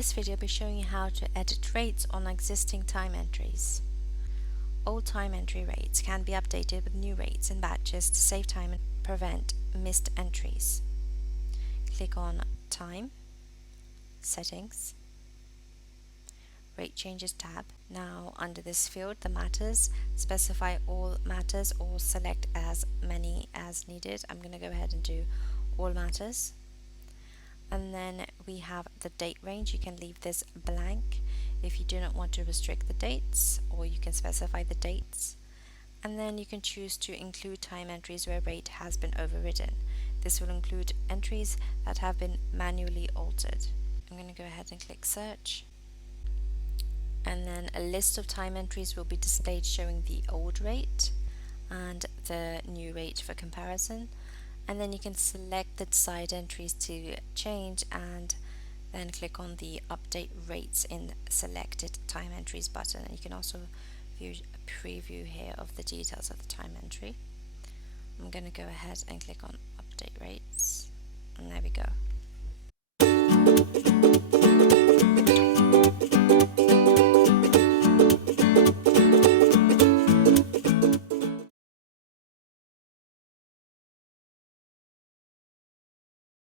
this video, I'll be showing you how to edit rates on existing time entries. Old time entry rates can be updated with new rates and batches to save time and prevent missed entries. Click on Time, Settings, Rate Changes tab. Now under this field, the matters, specify all matters or select as many as needed. I'm going to go ahead and do all matters. And then we have the date range. You can leave this blank if you do not want to restrict the dates, or you can specify the dates. And then you can choose to include time entries where rate has been overridden. This will include entries that have been manually altered. I'm going to go ahead and click search. And then a list of time entries will be displayed showing the old rate and the new rate for comparison. And then you can select the desired entries to change and then click on the update rates in selected time entries button. And you can also view a preview here of the details of the time entry. I'm going to go ahead and click on update rates, and there we go.